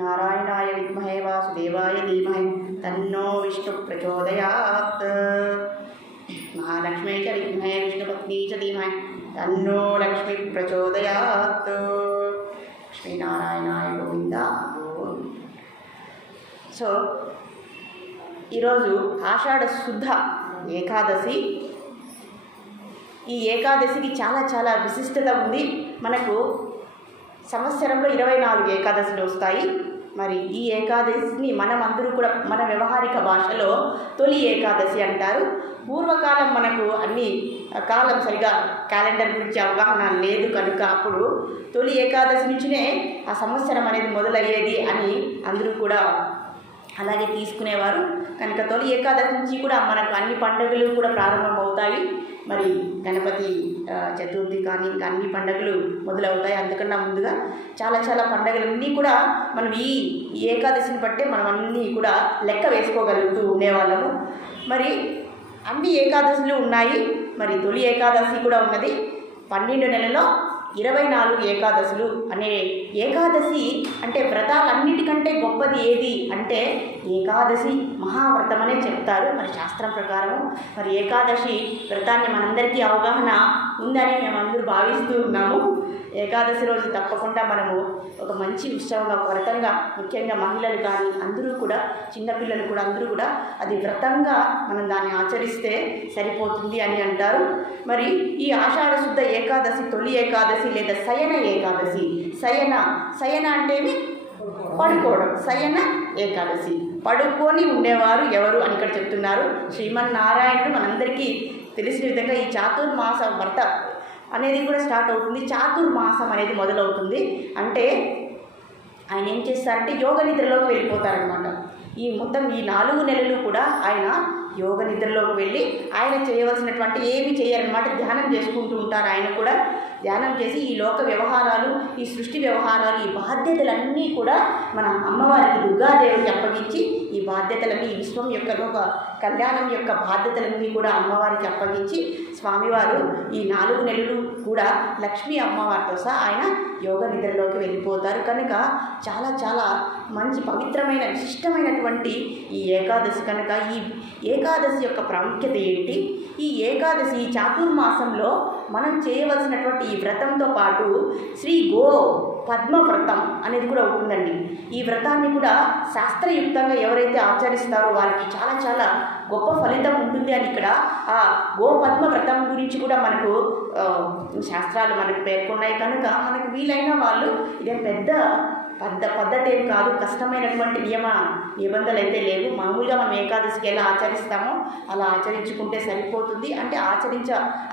నారాయణాయ విద్మహే వాసుదేవాయ ధీమహి తన్నో విష్ణు ప్రచోదయాత్. మహాలక్ష్మీ చ విద్మహే విష్ణుపత్నీ చ ధీమహి తన్నో లక్ష్మీ ప్రచోదయాత్. లక్ష్మీనారాయణాయ గోవింద. సో ఈరోజు ఆషాఢ శుద్ధ ఏకాదశి. ఈ ఏకాదశికి చాలా చాలా విశిష్టత ఉంది. మనకు సంవత్సరంలో 24 ఏకాదశులు వస్తాయి. మరి ఈ ఏకాదశిని మనమందరూ కూడా మన వ్యవహారిక భాషలో తొలి ఏకాదశి అంటారు. పూర్వకాలం మనకు అన్ని కాలం సరిగా క్యాలెండర్ గురించి అవగాహన లేదు కనుక అప్పుడు తొలి ఏకాదశి నుంచినే ఆ సంవత్సరం అనేది మొదలయ్యేది అని అందరూ కూడా అలాగే తీసుకునేవారు. కనుక తొలి ఏకాదశి నుంచి కూడా మనకు అన్ని పండుగలు కూడా ప్రారంభమవుతాయి. మరి గణపతి చతుర్థి కానీ ఇంకా అన్ని పండుగలు మొదలవుతాయి. అందుకన్నా ముందుగా చాలా చాలా పండుగలన్నీ కూడా మనం ఈ ఏకాదశిని బట్టే మనం అన్నీ కూడా లెక్క వేసుకోగలుగుతూ ఉండేవాళ్ళము. మరి అన్ని ఏకాదశులు ఉన్నాయి. మరి తొలి ఏకాదశి కూడా ఉన్నది. 12 నెలలో 24 ఏకాదశులు అనే ఏకాదశి అంటే వ్రతాలన్నిటికంటే గొప్పది ఏది అంటే ఏకాదశి మహావ్రతం అనే చెప్తారు మరి శాస్త్రం ప్రకారము. మరి ఏకాదశి వ్రతాన్ని మనందరికీ అవగాహన ఉందని మేమందరూ భావిస్తూ ఉన్నాము. ఏకాదశి రోజు తప్పకుండా మనము ఒక మంచి ఉత్సవంగా ఒక వ్రతంగా, ముఖ్యంగా మహిళలు కానీ అందరూ కూడా చిన్నపిల్లలు కూడా అందరూ కూడా అది వ్రతంగా మనం దాన్ని ఆచరిస్తే సరిపోతుంది అని అంటారు. మరి ఈ ఆషాఢ శుద్ధ ఏకాదశి తొలి ఏకాదశి లేదా శయన ఏకాదశి. శయన అంటేమి పడుకోవడం. శయన ఏకాదశి పడుకొని ఉండేవారు ఎవరు అని ఇక్కడ చెప్తున్నారు. శ్రీమన్నారాయణుడు మనందరికీ తెలిసిన విధంగా ఈ చాతుర్మాస వ్రత అనేది కూడా స్టార్ట్ అవుతుంది. చాతుర్మాసం అనేది మొదలవుతుంది. అంటే ఆయన ఏం చేస్తారంటే యోగ నిద్రలోకి వెళ్ళిపోతారనమాట. ఈ మొత్తం ఈ 4 నెలలు కూడా ఆయన యోగ నిద్రలోకి వెళ్ళి ఆయన చేయవలసినటువంటి ఏమి చేయరనమాట. ధ్యానం చేసుకుంటూ ఉంటారు. ఆయన కూడా ధ్యానం చేసి ఈ లోక వ్యవహారాలు, ఈ సృష్టి వ్యవహారాలు, ఈ బాధ్యతలన్నీ కూడా మన అమ్మవారికి దుర్గాదేవికి అప్పగించి ఈ బాధ్యతలన్నీ ఈ విశ్వం యొక్క లోక కళ్యాణం యొక్క బాధ్యతలన్నీ కూడా అమ్మవారికి అప్పగించి స్వామివారు ఈ 4 నెలలు కూడా లక్ష్మీ అమ్మవారితో సహా ఆయన యోగ నిద్రలోకి వెళ్ళిపోతారు. కనుక చాలా చాలా మంచి పవిత్రమైన విశిష్టమైనటువంటి ఈ ఏకాదశి. కనుక ఈ ఏకాదశి యొక్క ప్రాముఖ్యత ఏంటి? ఈ ఏకాదశి ఈ చాతుర్మాసంలో మనం చేయవలసినటువంటి ఈ వ్రతంతో పాటు శ్రీ గో పద్మ వ్రతం అనేది కూడా ఉంటుందండి. ఈ వ్రతాన్ని కూడా శాస్త్రయుక్తంగా ఎవరైతే ఆచరిస్తారో వారికి చాలా చాలా గొప్ప ఫలితం ఉంటుంది అని ఇక్కడ ఆ గోపద్మ వ్రతం గురించి కూడా మనకు శాస్త్రాలు మనకు పేర్కొన్నాయి. కనుక మనకు వీలైన వాళ్ళు ఇదేం పెద్ద పద్ధతి ఏం కాదు, కష్టమైనటువంటి నిబంధనలు అయితే లేవు. మామూలుగా మనం ఏకాదశికి ఎలా ఆచరిస్తామో అలా ఆచరించుకుంటే సరిపోతుంది. అంటే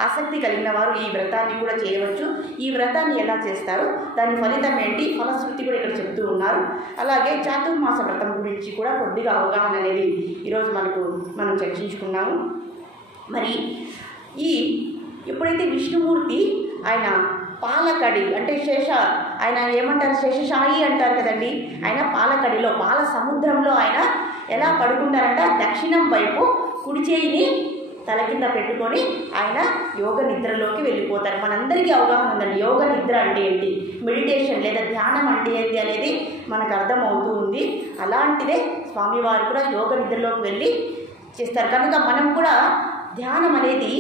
ఆసక్తి కలిగిన వారు ఈ వ్రతాన్ని కూడా చేయవచ్చు. ఈ వ్రతాన్ని ఎలా చేస్తారు, దాని ఫలితం ఏంటి, ఫలశ్రుతి కూడా ఇక్కడ చెప్తూ ఉన్నారు. అలాగే చాతుర్మాస వ్రతం గురించి కూడా కొద్దిగా అవగాహన అనేది ఈరోజు మనం చర్చించుకున్నాము. మరి ఎప్పుడైతే విష్ణుమూర్తి ఆయన పాలకడి అంటే ఆయన ఏమంటారు, శేషశాయి అంటారు కదండి. ఆయన పాలకడిలో పాల సముద్రంలో ఆయన ఎలా పడుకుంటారంట, దక్షిణం వైపు కుడి చేయిని తల కింద పెట్టుకొని ఆయన యోగ నిద్రలోకి వెళ్ళిపోతారు. మనందరికీ అవగాహన ఉందండి యోగ నిద్ర అంటే ఏంటి, మెడిటేషన్ లేదా ధ్యానం అంటే ఏంటి అనేది మనకు అర్థమవుతూ ఉంది. అలాంటిదే స్వామివారు కూడా యోగ నిద్రలోకి వెళ్ళి చేస్తారు. కనుక మనం కూడా ధ్యానం అనేది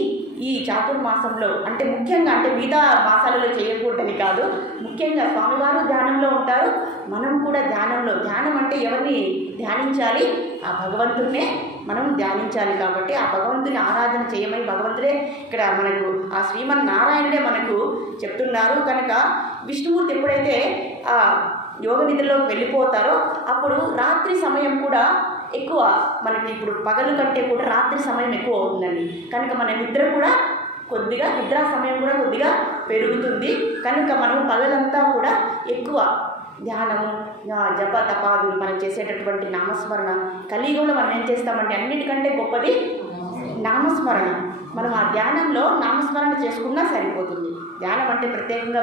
ఈ చాతుర్మాసంలో అంటే ముఖ్యంగా అంటే మిగతా మాసాలలో చేయకూడదని కాదు, ముఖ్యంగా స్వామివారు ధ్యానంలో ఉంటారు, మనం కూడా ధ్యానం అంటే ఎవరిని ధ్యానించాలి, ఆ భగవంతుడినే మనం ధ్యానించాలి. కాబట్టి ఆ భగవంతుని ఆరాధన చేయమని భగవంతుడే ఇక్కడ మనకు ఆ శ్రీమన్నారాయణుడే మనకు చెప్తున్నారు. కనుక విష్ణుమూర్తి ఎప్పుడైతే ఆ యోగ నిద్రలోకి వెళ్ళిపోతారో అప్పుడు రాత్రి సమయం కూడా ఎక్కువ, మనకి ఇప్పుడు పగలు కంటే కూడా రాత్రి సమయం ఎక్కువ అవుతుందండి. కనుక మన నిద్ర కూడా కొద్దిగా నిద్రా సమయం కూడా కొద్దిగా పెరుగుతుంది. కనుక మనం పగలంతా కూడా ఎక్కువ ధ్యానము, జప తపాదులు మనం చేసేటటువంటి నామస్మరణ, కలియుగంలో మనం ఏం చేస్తామంటే అన్నిటికంటే గొప్పది నామస్మరణ. మనం ఆ ధ్యానంలో నామస్మరణ చేసుకున్నా సరిపోతుంది. ధ్యానం అంటే ప్రత్యేకంగా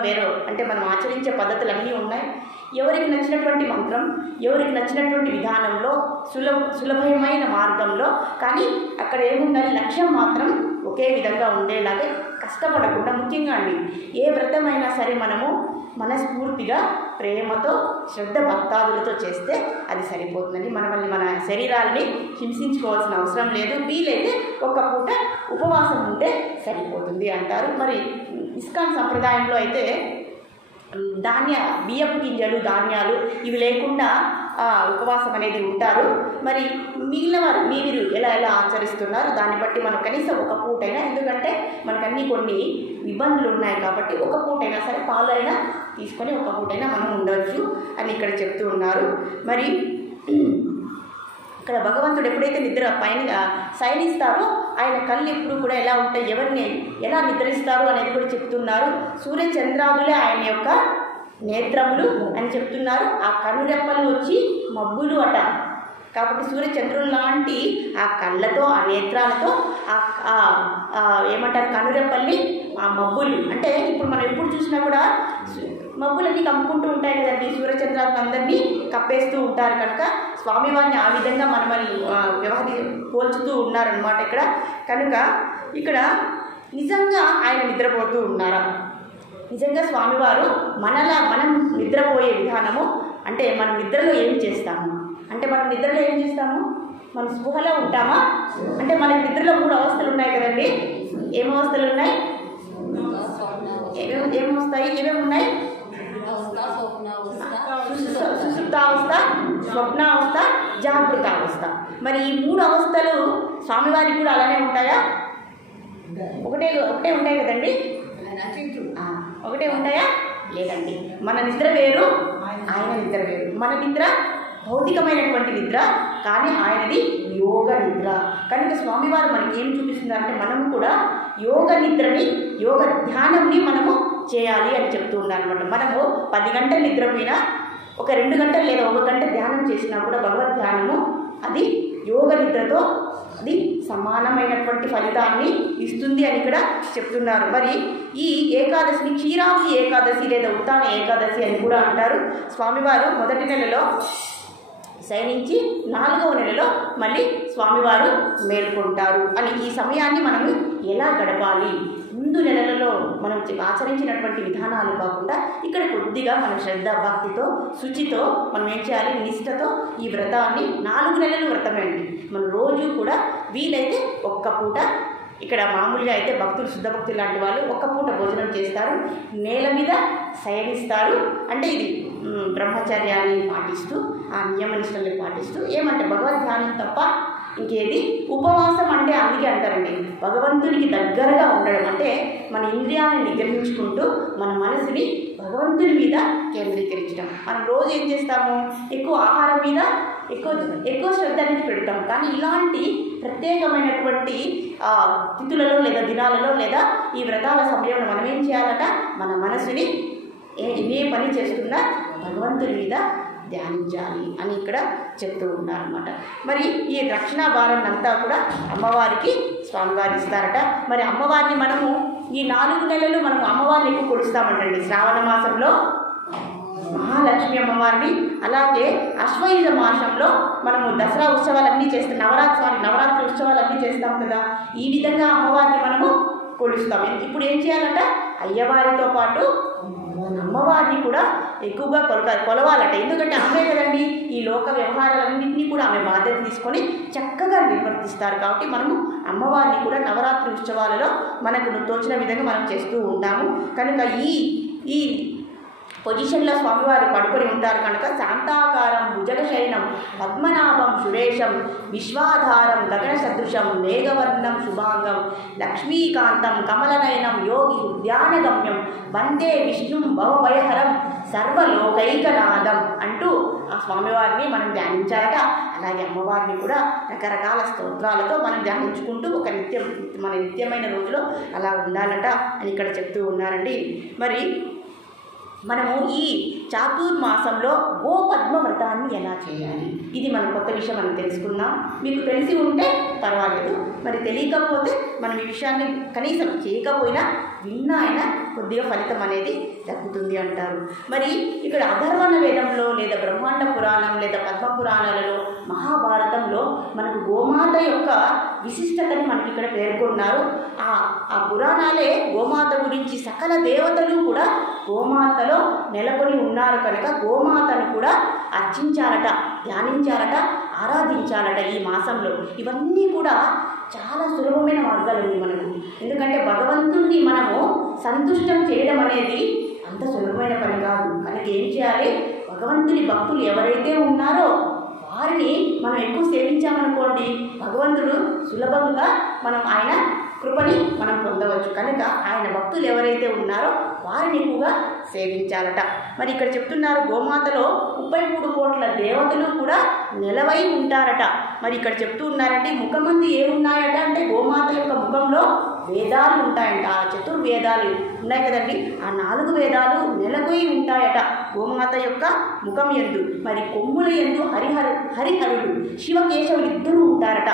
అంటే మనం ఆచరించే పద్ధతులు అన్నీ ఉన్నాయి. ఎవరికి నచ్చినటువంటి మంత్రం, ఎవరికి నచ్చినటువంటి విధానంలో, సులభమైన మార్గంలో, కానీ అక్కడ ఏముండాలి, లక్ష్యం మాత్రం ఒకే విధంగా ఉండేలాగే కష్టపడకుండా. ముఖ్యంగా అండి ఏ వ్రతమైనా సరే మనము మనస్ఫూర్తిగా ప్రేమతో శ్రద్ధ భక్తాదులతో చేస్తే అది సరిపోతుందని, మనల్ని మన శరీరాన్ని హింసించుకోవాల్సిన అవసరం లేదు. వీలైతే ఒక్క పూట ఉపవాసం ఉంటే సరిపోతుంది అంటారు. మరి ఇస్కాన్ సంప్రదాయంలో అయితే బియ్యపు గింజలు, ధాన్యాలు ఇవి లేకుండా ఉపవాసం అనేది ఉంటారు. మరి మిగిలిన వారు మీరు ఎలా ఆచరిస్తున్నారు దాన్ని బట్టి మనం కనీసం ఒక పూటైనా, ఎందుకంటే మనకు కొన్ని ఇబ్బందులు ఉన్నాయి కాబట్టి ఒక పూటైనా సరే పాలైనా తీసుకొని ఒక పూటైనా మనం ఉండవచ్చు అని ఇక్కడ చెప్తూ ఉన్నారు. మరి ఇక్కడ భగవంతుడు ఎప్పుడైతే నిద్ర పైన శయనిస్తారో ఆయన కళ్ళు ఎప్పుడు కూడా ఎలా ఉంటాయి, ఎవరిని ఎలా నిద్రిస్తారు అనేది కూడా చెప్తున్నారు. సూర్య చంద్రాదులే ఆయన యొక్క నేత్రములు అని చెప్తున్నారు. ఆ కనురెప్పలు వచ్చి మబ్బులు అట. కాబట్టి సూర్యచంద్రులు లాంటి ఆ కళ్ళతో, ఆ నేత్రాలతో ఏమంటారు కనురెప్పల్ని, ఆ మబ్బులు అంటే ఇప్పుడు మనం ఎప్పుడు చూసినా కూడా మబ్బులన్నీ కమ్ముకుంటూ ఉంటాయి కదండి, సూర్యచంద్రాలను అందరినీ కప్పేస్తూ ఉంటారు. కనుక స్వామివారిని ఆ విధంగా మనల్ని పోల్చుతూ ఉన్నారనమాట ఇక్కడ. కనుక ఇక్కడ నిజంగా ఆయన నిద్రపోతూ ఉన్నారా? నిజంగా స్వామివారు మనం నిద్రపోయే విధానము అంటే మనం నిద్రలో ఏం చేస్తాము మనం స్పృహలో ఉంటామా? అంటే మనకి నిద్రలో 3 అవస్థలు ఉన్నాయి కదండి. ఏం అవస్థలు ఉన్నాయి? ఏమేమి ఉన్నాయి? సుషుప్తావస్థ, స్వప్నావస్థ, జాగృతావస్థ. మరి ఈ 3 అవస్థలు స్వామివారికి కూడా అలానే ఉంటాయా? ఒకటే ఉంటాయి కదండి. ఒకటే ఉంటాయా? లేదండి. మన నిద్ర వేరు, ఆయన నిద్ర వేరు. మన నిద్ర భౌతికమైనటువంటి నిద్ర, కానీ ఆయనది యోగ నిద్ర. కనుక స్వామివారు మనకి ఏం చూపిస్తున్నారంటే మనము కూడా యోగ నిద్రని, యోగ ధ్యానంని మనము చేయాలి అని చెప్తూ ఉన్నారనమాట. మనము 10 గంటలు నిద్రపోయినా ఒక 2 గంటలు లేదా 1 గంట ధ్యానం చేసినా కూడా భగవద్ ధ్యానము అది యోగ నిద్రతో అది సమానమైనటువంటి ఫలితాన్ని ఇస్తుంది అని ఇక్కడ చెప్తున్నారు. మరి ఈ ఏకాదశిని క్షీరాబ్ది ఏకాదశి లేదా ఉత్తాన ఏకాదశి అని కూడా అంటారు. స్వామివారు మొదటి నెలలో శయనించి 4వ నెలలో మళ్ళీ స్వామివారు మేల్కొంటారు అని. ఈ సమయాన్ని మనము ఎలా గడపాలి? ముందు నెలలలో మనం ఆచరించినటువంటి విధానాలు కాకుండా ఇక్కడ కొద్దిగా మనం శ్రద్ధ భక్తితో శుచితో మనం ఏం చేయాలి? నిష్ఠతో ఈ వ్రతాన్ని 4 నెలలు వ్రతమే అండి. మనం రోజు కూడా వీలైతే ఒక్క పూట, ఇక్కడ మామూలుగా అయితే భక్తులు శుద్ధ భక్తులు లాంటి వాళ్ళు ఒక్క పూట భోజనం చేస్తారు, నేల మీద శయనిస్తారు. అంటే ఇది బ్రహ్మచర్యాన్ని పాటిస్తూ, ఆ నియమనిష్టల్ని పాటిస్తూ, ఏమంటే భగవద్ ధ్యానం తప్ప ఇంకేది. ఉపవాసం అంటే అందుకే అంటారండి భగవంతునికి దగ్గరగా ఉండడం అంటే మన ఇంద్రియాలను నిగ్రహించుకుంటూ మన మనసుని భగవంతుని మీద కేంద్రీకరించడం. మనం రోజు ఏం చేస్తాము? ఎక్కువ ఆహారం మీద ఎక్కువ శ్రద్ధ అనేది పెడతాం. కానీ ఇలాంటి ప్రత్యేకమైనటువంటి తిథులలో లేదా దినాలలో లేదా ఈ వ్రతాల సమయంలో మనం ఏం చేయాలట? మన మనసుని ఏ పని చేస్తున్నా భగవంతుని మీద ధ్యానించాలి అని ఇక్కడ చెప్తూ ఉన్నారన్నమాట. మరి ఈ రక్షణ భారాన్ని అంతా కూడా అమ్మవారికి స్వామివారు ఇస్తారట. మరి అమ్మవారిని మనము ఈ 4 నెలలు మనము అమ్మవారిని ఎక్కువ కొలుస్తామంటండి. శ్రావణ మాసంలో మహాలక్ష్మి అమ్మవారిని, అలాగే అశ్వయుజ మాసంలో మనము దసరా ఉత్సవాలన్నీ చేస్తాం, నవరాత్రి ఉత్సవాలన్నీ చేస్తాం కదా. ఈ విధంగా అమ్మవారిని మనము కొలుస్తాం. ఇప్పుడు ఏం చేయాలంట? అయ్యవారితో పాటు అమ్మవారిని కూడా ఎక్కువగా కొలవాలట. ఎందుకంటే ఆమె కదండి ఈ లోక వ్యవహారాలన్నింటినీ కూడా ఆమె బాధ్యత తీసుకొని చక్కగా నిర్వర్తిస్తారు. కాబట్టి మనము అమ్మవారిని కూడా నవరాత్రి ఉత్సవాలలో మనకు తోచిన విధంగా మనం చేస్తూ ఉంటాము. కనుక ఈ పొజిషన్లో స్వామివారు పడుకొని ఉంటారు కనుక శాంతాకారం భుజగశయనం పద్మనాభం సురేశం విశ్వాధారం గగన సదృశం మేఘవర్ణం శుభాంగం లక్ష్మీకాంతం కమలనయనం యోగి ఉద్యానగమ్యం వందే విష్ణుం భవభయహరం సర్వలోకైకనాథం అంటూ ఆ స్వామివారిని మనం ధ్యానించాలట. అలాగే అమ్మవారిని కూడా రకరకాల స్తోత్రాలతో మనం ధ్యానించుకుంటూ మన నిత్యమైన రోజులో అలా ఉండాలట అని ఇక్కడ చెప్తూ ఉన్నారండి. మరి మనము ఈ చాతుర్మాసంలో గోపద్మ వ్రతాన్ని ఎలా చేయాలి? ఇది మన కొత్త విషయం మనం తెలుసుకుందాం. మీకు తెలిసి ఉంటే పర్వాలేదు, మరి తెలియకపోతే మనం ఈ విషయాన్ని కనీసం చేయకపోయినా విన్నా అయినా కొద్దిగా ఫలితం అనేది దక్కుతుంది అంటారు. మరి ఇక్కడ అథర్వణ వేదంలో లేదా బ్రహ్మాండ పురాణం లేదా పద్మ పురాణాలలో మహాభారతంలో మనకు గోమాత యొక్క విశిష్టతని మనకి ఇక్కడ పేర్కొన్నారు. ఆ పురాణాలే గోమాత గురించి సకల దేవతలు కూడా గోమాతలో నెలకొని ఉన్నారు కనుక గోమాతను కూడా అర్చించాలట, ధ్యానించాలట, ఆరాధించాలట ఈ మాసంలో. ఇవన్నీ కూడా చాలా సులభమైన మార్గాలండి మనకు. ఎందుకంటే భగవంతుణ్ణి మనము సంతుష్టం చేయడం అనేది అంత సులభమైన పని కాదు. కనుక ఏం చేయాలి, భగవంతుని భక్తులు ఎవరైతే ఉన్నారో వారిని మనం ఎక్కువ సేవించామనుకోండి, భగవంతుడు సులభంగా మనం ఆయన కృపని మనం పొందవచ్చు. కనుక ఆయన భక్తులు ఎవరైతే ఉన్నారో వారిని ఎక్కువగా సేవించాలట. మరి ఇక్కడ చెప్తున్నారు గోమాతలో 33 కోట్ల దేవతలు కూడా నెలవై ఉంటారట. మరి ఇక్కడ చెప్తూ ఉన్నారంటే ముఖమందు ఏమున్నాయట అంటే గోమాత యొక్క ముఖంలో వేదాలు ఉంటాయంట. ఆ చతుర్వేదాలు ఉన్నాయి కదండి, ఆ 4 వేదాలు నెలకొయి ఉంటాయట గోమాత యొక్క ముఖం యందు. మరి కొమ్ముల యందు హరిహరుడు శివకేశవులు ఇద్దరు ఉంటారట.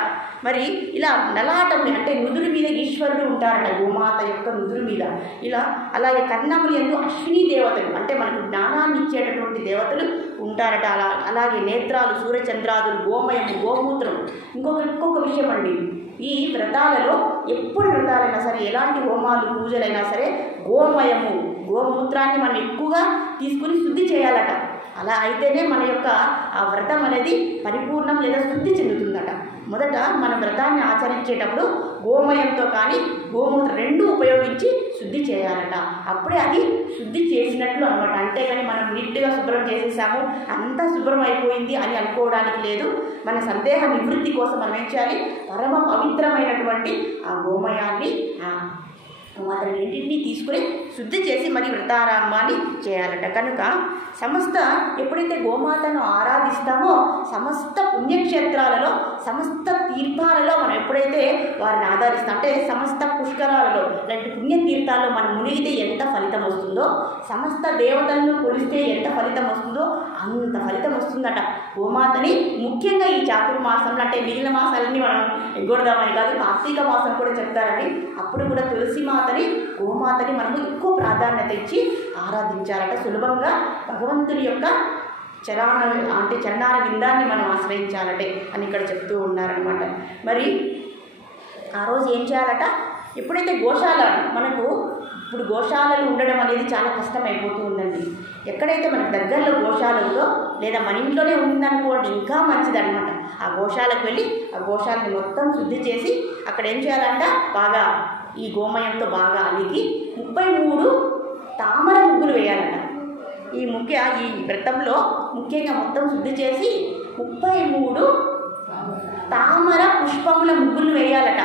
మరి ఇలా నలాటం అంటే నుదురు మీద ఈశ్వరుడు ఉంటారట గోమాత యొక్క నుదురు మీద. ఇలా అలాగే కర్ణములు యందు అశ్విని దేవతలు అంటే మనకు జ్ఞానాన్ని ఇచ్చేటటువంటి దేవతలు ఉంటారట. అలాగే నేత్రాలు సూర్యచంద్రాదులు, గోమయము, గోమూత్రం. ఇంకొక విషయం అండి, ఈ వ్రతాలలో ఎప్పుడు వ్రతాలైనా సరే ఎలాంటి హోమాలు పూజలైనా సరే గోమయము గోమూత్రాన్ని మనం ఎక్కువగా తీసుకుని శుద్ధి చేయాలట. అలా అయితేనే మన యొక్క ఆ వ్రతం అనేది పరిపూర్ణం లేదా శుద్ధి చెందుతుందట. మొదట మన వ్రతాన్ని ఆచరించేటప్పుడు గోమయంతో కానీ గోమూత్రం 2 ఉపయోగించి శుద్ధి చేయాలట. అప్పుడే అది శుద్ధి చేసినట్లు అనమాట. అంతేకాని మనం నీట్గా శుభ్రం చేసేసాము అంతా శుభ్రం అయిపోయింది అని అనుకోవడానికి లేదు. మన సందేహ నివృత్తి కోసం మనం ఏం చేయాలి, పరమ పవిత్రమైనటువంటి ఆ గోమయాన్ని రెండింటినీ తీసుకుని శుద్ధి చేసి మరి వ్రతారంభాన్ని చేయాలట. కనుక ఎప్పుడైతే గోమాతను ఆరాధిస్తామో సమస్త పుణ్యక్షేత్రాలలో సమస్త తీర్థాలలో మనం ఎప్పుడైతే వారిని ఆరాధిస్తాం అంటే సమస్త పుష్కరాలలో లాంటి పుణ్యతీర్థాల్లో మనం మునిగితే ఎంత ఫలితం వస్తుందో, సమస్త దేవతలను కొలిస్తే ఎంత ఫలితం వస్తుందో అంత ఫలితం వస్తుందట. గోమాతని ముఖ్యంగా ఈ చాతుర్మాసంలో అంటే మిగిలిన మాసాలన్నీ మనం ఎగ్గొడదామని కాదు, కార్తీక మాసం కూడా చెప్తారండి. అప్పుడు కూడా తులసి మాతని గోమాతని మనము ఎక్కువ ప్రాధాన్యత ఇచ్చి ఆరాధించాలట. సులభంగా భగవంతుని యొక్క చరణార విందాన్ని మనం ఆశ్రయించాలటే అని ఇక్కడ చెప్తూ ఉన్నారనమాట. మరి ఆ రోజు ఏం చేయాలట, ఎప్పుడైతే గోశాల మనకు ఇప్పుడు గోశాలలు ఉండడం అనేది చాలా కష్టమైపోతూ ఉందండి. ఎక్కడైతే మనకు దగ్గరలో గోశాల ఉందో లేదా మన ఇంట్లోనే ఉందనుకోండి ఇంకా మంచిదన్నమాట. ఆ గోశాలకు వెళ్ళి ఆ గోశాలని మొత్తం శుద్ధి చేసి అక్కడ ఏం చేయాలంట, బాగా ఈ గోమయంతో బాగా అలిగి 33 తామర ముగ్గులు వేయాలంట. ఈ వ్రతంలో ముఖ్యంగా మొత్తం శుద్ధి చేసి 33 తామర పుష్పముల ముగ్గులు వేయాలట.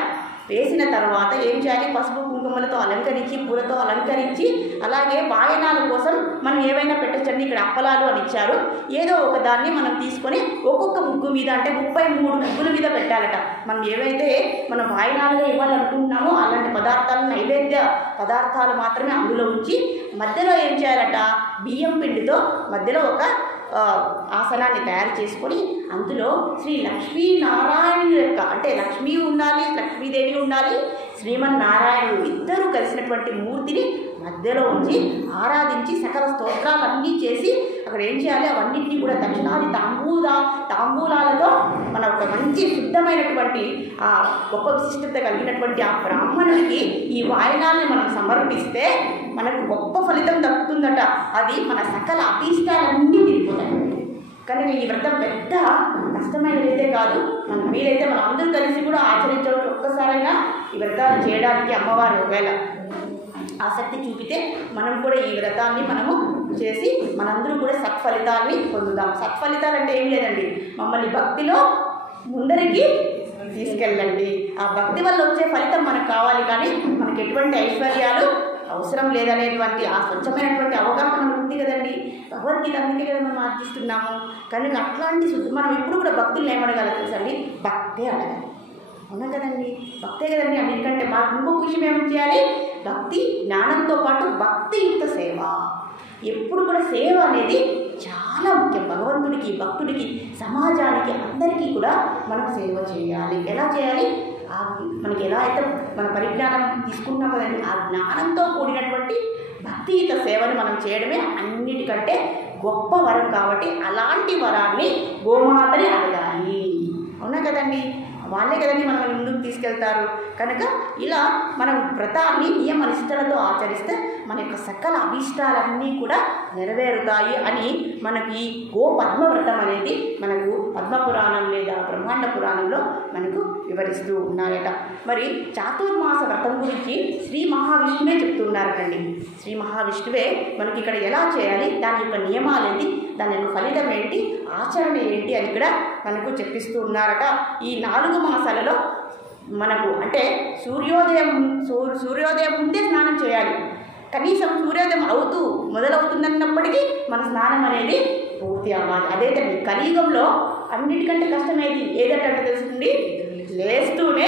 వేసిన తర్వాత ఏం చేయాలి, పసుపు కుంకుమలతో అలంకరించి పూలతో అలంకరించి అలాగే వాయనాల కోసం మనం ఏవైనా పెట్టచ్చండి. ఇక్కడ అప్పలాలు అని ఇచ్చారు, ఏదో ఒక దాన్ని మనం తీసుకొని ఒక్కొక్క ముగ్గు మీద అంటే 33 ముగ్గుల మీద పెట్టాలట. మనం ఏవైతే మనం వాయనాలుగా ఇవ్వాలనుకుంటున్నామో అలాంటి పదార్థాలు నైవేద్య పదార్థాలు మాత్రమే అందులో ఉంచి మధ్యలో ఏం చేయాలట, బియ్యం పిండితో మధ్యలో ఒక ఆసనాన్ని తయారు చేసుకొని అందులో శ్రీ లక్ష్మీనారాయణుడు యొక్క అంటే లక్ష్మీ ఉండాలి, లక్ష్మీదేవి ఉండాలి, శ్రీమన్నారాయణుడు ఇద్దరు కలిసినటువంటి మూర్తిని మధ్యలో ఉంచి ఆరాధించి సకల స్తోత్రాలన్నీ చేసి అక్కడ ఏం చేయాలి, అవన్నింటినీ కూడా దక్షిణాది తాంబూలాలతో మన ఒక మంచి శుద్ధమైనటువంటి ఆ గొప్ప విశిష్టత కలిగినటువంటి ఆ బ్రాహ్మణుడికి ఈ వాయనాల్ని మనం సమర్పిస్తే మనకు గొప్ప ఫలితం దక్కుతుందట. అది మన సకల అభీష్టాలన్నీ తీరిపోతాయి. కనుక ఈ వ్రతం పెద్ద కష్టమైనదైతే కాదు, మనం వీలైతే మనం అందరూ కలిసి కూడా ఆచరించవచ్చు. ఒక్కసారైనా ఈ వ్రతాన్ని చేయడానికి అమ్మవారు ఒకవేళ ఆసక్తి చూపితే మనం కూడా ఈ వ్రతాన్ని మనము చేసి మనందరూ కూడా సత్ఫలితాన్ని పొందుదాం. సత్ఫలితాలు అంటే ఏం లేదండి, మమ్మల్ని భక్తిలో ముందరికి తీసుకెళ్ళండి. ఆ భక్తి వల్ల వచ్చే ఫలితం మనకు కావాలి, కానీ మనకి ఎటువంటి ఐశ్వర్యాలు అవసరం లేదనేటువంటి ఆ స్వచ్ఛమైనటువంటి అవగాహన ఉంది కదండి. భగవద్గీత అందుకే కదా మనం ఆర్జిస్తున్నాము. కనుక అట్లాంటి మనం ఇప్పుడు కూడా భక్తులు ఏమడగాలి తెలుసండి, భక్తే అడగాలి. అవునా కదండి, భక్తే కదండి. అన్నిటికంటే మాకు ఇంకొక విషయం ఏమి చేయాలి, భక్తి జ్ఞానంతో పాటు భక్తియుక్త సేవ. ఎప్పుడు కూడా సేవ అనేది చాలా ముఖ్యం. భగవంతుడికి, భక్తుడికి, సమాజానికి అందరికీ కూడా మనం సేవ చేయాలి. ఎలా చేయాలి, మనకి ఎలా అయితే మన పరిజ్ఞానం తీసుకున్నాం కదండి, ఆ జ్ఞానంతో కూడినటువంటి భక్తియుత సేవని మనం చేయడమే అన్నిటికంటే గొప్ప వరం. కాబట్టి అలాంటి వరాన్ని గోమాతని అడగాలి. అవునా కదండి? వాళ్ళే కదండి మనల్ని ముందుకు తీసుకెళ్తారు. కనుక ఇలా మనం వ్రతాన్ని నియమ నిష్టలతో ఆచరిస్తే మన యొక్క సకల అభీష్టాలన్నీ కూడా నెరవేరుతాయి అని మనకి గో పద్మ వ్రతం అనేది మనకు పద్మపురాణం లేదా బ్రహ్మాండ పురాణంలో మనకు వివరిస్తూ ఉన్నారట. మరి చాతుర్మాస వ్రతం గురించి శ్రీ మహావిష్ణువే చెప్తున్నారటండి. శ్రీ మహావిష్ణువే మనకి ఇక్కడ ఎలా చేయాలి, దాని యొక్క నియమాలు ఏంటి, దాని యొక్క ఫలితం ఏంటి, ఆచరణ ఏంటి అని ఇక్కడ మనకు చెప్పిస్తూ ఉన్నారట. ఈ 4 మాసాలలో మనకు అంటే సూర్యోదయం ముందే స్నానం చేయాలి. కనీసం సూర్యోదయం మొదలవుతుందన్నప్పటికీ మన స్నానం అనేది పూర్తి అవ్వాలి. అదైతే కలియుగంలో అన్నిటికంటే కష్టమేది ఏదంటే తెలుస్తుంది, లేస్తూనే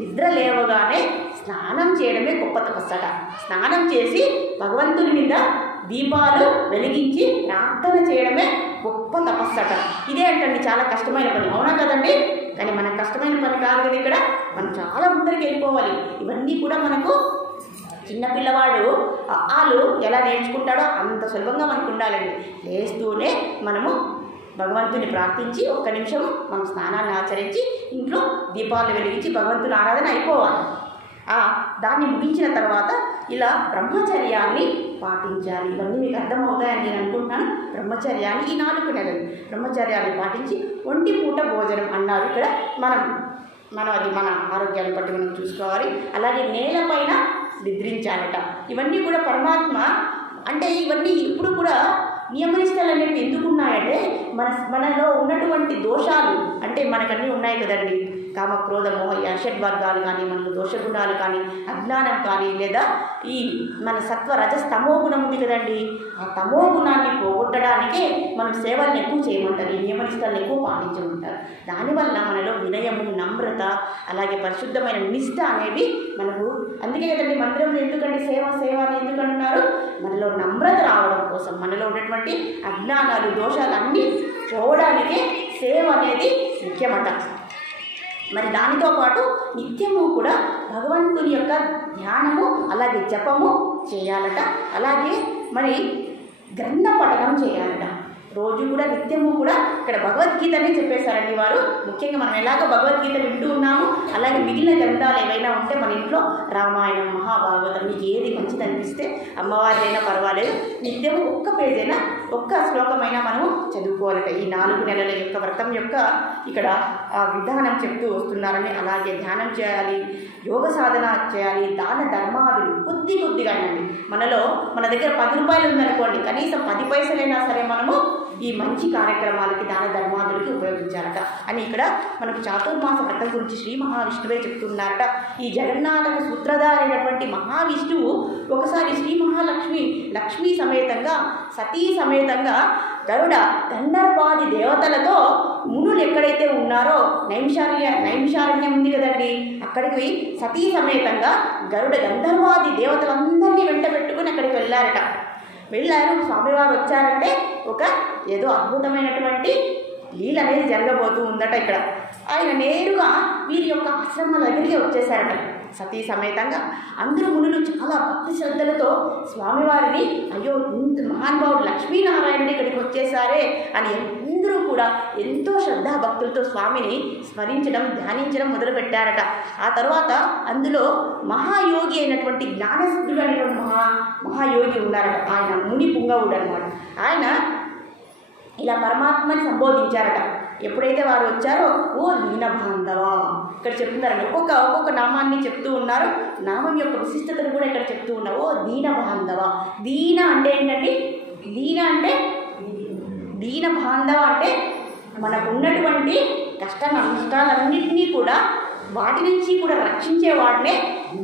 నిద్ర లేవగానే స్నానం చేయడమే గొప్ప తపస్సట. స్నానం చేసి భగవంతుని మీద దీపాలు వెలిగించి ప్రార్థన చేయడమే గొప్ప తపస్సట. ఇదే అంటండి చాలా కష్టమైన పని. అవునా కదండి? కానీ మనకు కష్టమైన పని కాదు కదా. ఇక్కడ మనం చాలా ముందరికి వెళ్ళిపోవాలి. ఇవన్నీ కూడా మనకు చిన్నపిల్లవాడు ఆలు ఎలా నేర్చుకుంటాడో అంత సులభంగా మనకు ఉండాలండి. లేస్తూనే మనము భగవంతుని ప్రార్థించి 1 నిమిషం మనం స్నానాన్ని ఆచరించి ఇంట్లో దీపాలు వెలిగించి భగవంతుని ఆరాధన అయిపోవాలి. దాన్ని ముగించిన తర్వాత ఇలా బ్రహ్మచర్యాన్ని పాటించాలి. ఇవన్నీ మీకు అర్థమవుతాయని నేను అనుకుంటున్నాను. బ్రహ్మచర్యాన్ని ఈ 4 నెలలు బ్రహ్మచర్యాన్ని పాటించి 1 పూట భోజనం అన్నారు. ఇక్కడ మనం అది మన ఆరోగ్యాన్ని బట్టి మనం చూసుకోవాలి. అలాగే నేలపైన నిద్రించాలట. ఇవన్నీ కూడా పరమాత్మ అంటే ఇవన్నీ ఇప్పుడు కూడా నియమనిష్టలు అనేవి ఎందుకున్నాయంటే మనలో ఉన్నటువంటి దోషాలు అంటే మనకన్నీ ఉన్నాయి కదండి. కామక్రోధ మోహ షడ్వర్గాలు కానీ, మనకు దోషగుణాలు కానీ, అజ్ఞానం కానీ, లేదా ఈ మన సత్వ రజస్ తమో గుణం ఉంది కదండి. ఆ తమో గుణాన్ని పోగొట్టడానికే మనం సేవలను ఎక్కువ చేయమంటారు, ఈ నియమనిష్టలను ఎక్కువ పాటించమంటారు. దానివల్ల మనలో వినయము, నమ్రత, అలాగే పరిశుద్ధమైన నిష్ఠ అనేవి మనకు అందుకే కదండి మందిరంలో ఎందుకండి సేవ అని ఎందుకు అంటున్నారు? మనలో నమ్రత రావడం కోసం, మనలో ఉన్నటువంటి అజ్ఞానాలు దోషాలు అన్నీ పోవడానికే సేవ అనేది ముఖ్యమట. మరి దానితో పాటు నిత్యము కూడా భగవంతుని యొక్క ధ్యానము అలాగే జపము చేయాలట. అలాగే మరి గ్రంథ పఠనం చేయాలట. రోజు కూడా నిత్యము కూడా ఇక్కడ భగవద్గీతనే చెప్పేశారండి వారు. ముఖ్యంగా మనం ఎలాగో భగవద్గీత వింటూ ఉన్నాము, అలాగే మిగిలిన గ్రంథాలు ఏవైనా ఉంటే మన ఇంట్లో రామాయణం, మహాభాగవతం మీకు ఏది మంచిది అనిపిస్తే అమ్మవారిదైనా పర్వాలేదు, నిత్యము 1 పేజైనా 1 శ్లోకమైనా మనము చదువుకోవాలట. ఈ 4 నెలల యొక్క వ్రతం యొక్క ఇక్కడ విధానం చెప్తూ వస్తున్నారని. అలాగే ధ్యానం చేయాలి, యోగ సాధన చేయాలి, దాన ధర్మాదులు కొద్దిగానండి. మన దగ్గర 10 రూపాయలు ఉందనుకోండి, కనీసం 10 పైసలైనా సరే మనము ఈ మంచి కార్యక్రమాలకి దాన ధర్మాదులకి ఉపయోగించాలట అని ఇక్కడ మనకు చాతుర్మాస వ్రతం గురించి శ్రీ మహావిష్ణువే చెప్తున్నారట. ఈ జగన్నాటక సూత్రధారైనటువంటి మహావిష్ణువు ఒకసారి శ్రీ లక్ష్మీ సమేతంగా సతీ సమేతంగా గరుడ గంధర్వాది దేవతలతో మునులు ఎక్కడైతే ఉన్నారో నైమిషారణ్యం ఉంది కదండి, అక్కడికి సతీ సమేతంగా గరుడ గంధర్వాది దేవతలందరినీ వెంట పెట్టుకుని అక్కడికి వెళ్ళారు. స్వామివారు వచ్చారంటే ఏదో అద్భుతమైనటువంటి లీల అనేది జరగబోతూ ఉందట. ఇక్కడ ఆయన నేరుగా వీరి యొక్క ఆశ్రమాల దగ్గరికి వచ్చేసారట సతీ సమేతంగా. అందరూ మునులు చాలా భక్తి శ్రద్ధలతో స్వామివారిని అయ్యో ఇంత మహానుభావుడు లక్ష్మీనారాయణుడు ఇక్కడికి వచ్చేసారే అని అందరూ కూడా ఎంతో శ్రద్ధాభక్తులతో స్వామిని స్మరించడం, ధ్యానించడం మొదలుపెట్టారట. ఆ తర్వాత అందులో మహాయోగి అయినటువంటి జ్ఞానసిద్ధుడు అనేటువంటి మహాయోగి ఉన్నారట. ఆయన ముని పుంగవుడు అనమాట. ఆయన ఇలా పరమాత్మని సంబోధించారట. ఎప్పుడైతే వారు వచ్చారో ఓ దీనబాంధవా ఇక్కడ చెప్తున్నారండి. ఒక్కొక్క నామాన్ని చెప్తూ ఉన్నారు. నామం యొక్క విశిష్టతను కూడా ఇక్కడ చెప్తూ ఉన్నారు. ఓ దీనబాంధవ. దీన అంటే ఏంటండి? దీనబాంధవ అంటే మనకు ఉన్నటువంటి కష్ట నష్టాలన్నింటినీ కూడా వాటి నుంచి కూడా రక్షించే వాడినే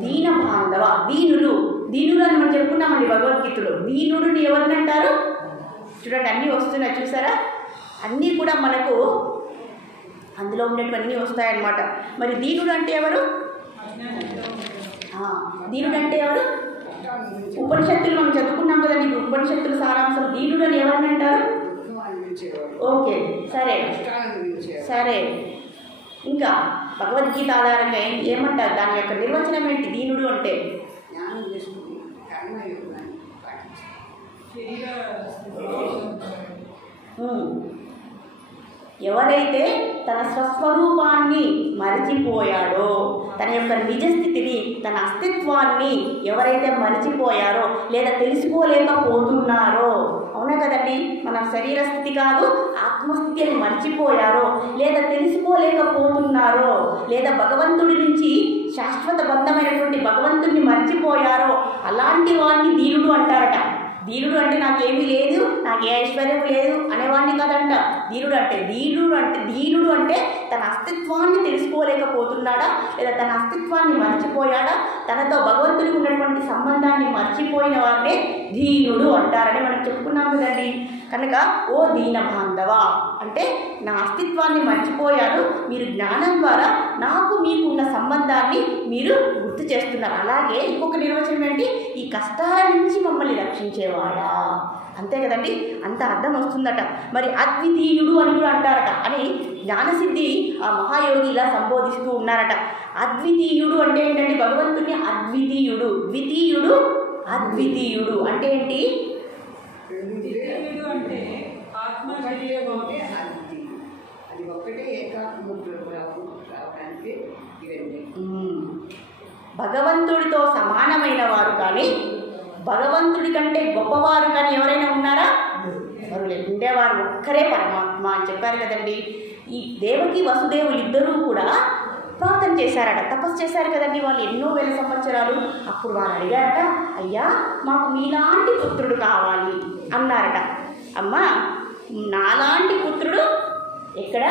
దీనబాంధవ. దీనులు అని మనం చెప్పుకున్నామండి భగవద్గీతలో. దీనుడిని ఎవరిని అంటారు? చూడండి అన్నీ వస్తున్నాయి చూసారా, అన్నీ కూడా మనకు అందులో ఉండేటివన్నీ వస్తాయన్నమాట. మరి దీనుడు అంటే ఎవరు? ఉపనిషత్తులు మనం చదువుకున్నాం కదండి. ఉపనిషత్తుల సారాంశం దీనుడు అని ఎవరిని అంటారు? ఓకే సరే ఇంకా భగవద్గీత ఆధారంగా ఏమంటారు? దాని యొక్క నిర్వచనం ఏంటి? దీనుడు అంటే ఎవరైతే తన స్వస్వరూపాన్ని మరిచిపోయాడో, తన యొక్క నిజస్థితిని, తన అస్తిత్వాన్ని ఎవరైతే మరిచిపోయారో లేదా తెలుసుకోలేకపోతున్నారో, అవునా కదండి, మన శరీర స్థితి కాదు ఆత్మస్థితిని మర్చిపోయారో లేదా తెలుసుకోలేకపోతున్నారో లేదా భగవంతుడి నుంచి శాశ్వత బంధమైనటువంటి భగవంతుడిని మర్చిపోయారో అలాంటి వాడిని దీనుడు అంటారట. దీనుడు అంటే నాకేమీ లేదు, నాకు ఏ ఐశ్వర్యం లేదు అనేవాడిని కాదంట. దీనుడు అంటే తన అస్తిత్వాన్ని తెలుసుకోలేకపోతున్నాడా లేదా తన అస్తిత్వాన్ని మర్చిపోయాడా, తనతో భగవంతుడికి ఉన్నటువంటి సంబంధాన్ని మర్చిపోయిన వారినే దీనుడు అంటారని మనం చెప్పుకున్నాం కదండి. కనుక ఓ దీన బాంధవ అంటే నా అస్తిత్వాన్ని మర్చిపోయాను, మీరు జ్ఞానం ద్వారా నాకు మీకు ఉన్న సంబంధాన్ని మీరు గుర్తు చేస్తున్నారు. అలాగే ఇంకొక నిర్వచనం ఏంటి, ఈ కష్టాల నుంచి మమ్మల్ని రక్షించేవాడా, అంతే కదండి, అంత అర్థం వస్తుందట. మరి అద్వితీయుడు అని కూడా అంటారట అని జ్ఞానసిద్ధి ఆ మహాయోగి ఇలా సంబోధిస్తూ ఉన్నారట. అద్వితీయుడు అంటే ఏంటంటే భగవంతుని అద్వితీయుడు, ద్వితీయుడు అద్వితీయుడు అంటే ఏంటి, అంటే ఆత్మ అది ఒక్కటే ఏకాత్మకి భగవంతుడితో సమానమైన వారు కానీ భగవంతుడి కంటే గొప్పవారు కానీ ఎవరైనా ఉన్నారా? ఎవరు లేదు. ఉండేవారు ఒక్కరే పరమాత్మ అని చెప్పారు కదండి. ఈ దేవకి వసుదేవులు ఇద్దరూ కూడా ప్రార్థన చేశారట, తపస్సు చేశారు కదండి. వాళ్ళు ఎన్నో వేల సంవత్సరాలు. అప్పుడు వారు అడిగారట, అయ్యా మాకు మీలాంటి పుత్రుడు కావాలి అన్నారట. అమ్మ నాలాంటి పుత్రుడు ఎక్కడ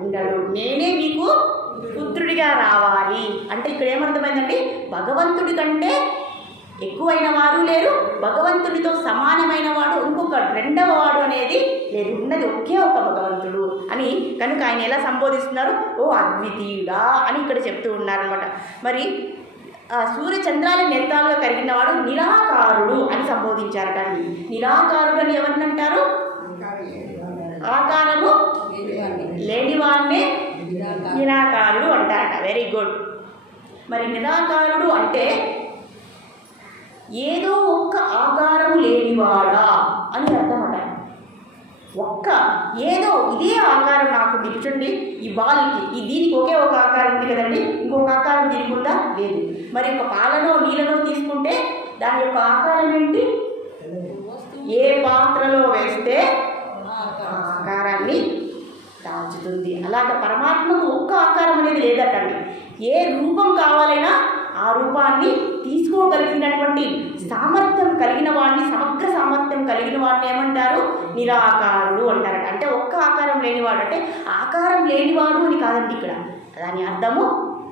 ఉండడు, నేనే మీకు పుత్రుడిగా రావాలి అంటే ఇక్కడ ఏమర్థమైందండి, భగవంతుడి కంటే ఎక్కువైన వారు లేరు, భగవంతుడితో సమానమైన వాడు ఇంకొక రెండవ వాడు అనేది లేదు, ఉన్నది ఒకే ఒక భగవంతుడు అని. కనుక ఆయన ఎలా సంబోధిస్తున్నారు, ఓ అద్వితీయుడా అని ఇక్కడ చెప్తూ ఉన్నారనమాట. మరి సూర్య చంద్రాలను నేత్రాలుగా కలిగినవాడు నిరాకారుడు అని సంబోధించారు. కానీ నిరాకారుడు అని ఎవరిని అంటారు, ఆకారము లేనివాన్నే నిరాకారుడు అంటారట. Very good. మరి నిరాకారుడు అంటే ఏదో ఒక్క ఆకారము లేనివాడా అని అర్థమట. ఏదో ఇదే ఆకారం నాకు చూడండి, ఈ బాల్కి దీనికి ఒకే ఒక ఆకారం ఉంది కదండి, ఇంకొక ఆకారం దీనికి ఉందా? లేదు. మరి ఒక పాలనో నీళ్ళనో తీసుకుంటే దాని యొక్క ఆకారం ఏంటి, ఏ పాత్రలో వేస్తే ఆకారాన్ని దాల్చుతుంది. అలాగ పరమాత్మకు ఒక్క ఆకారం అనేది లేదటండి. ఏ రూపం కావాలైనా ఆ రూపాన్ని తీసుకోగలిగినటువంటి సామర్థ్యం కలిగిన వాడిని, సమగ్ర సామర్థ్యం కలిగిన వాడిని ఏమంటారు, నిరాకారుడు అంటారట. అంటే ఒక్క ఆకారం లేనివాడు అంటే ఆకారం లేనివాడు అని కాదండి ఇక్కడ దాని అర్థము,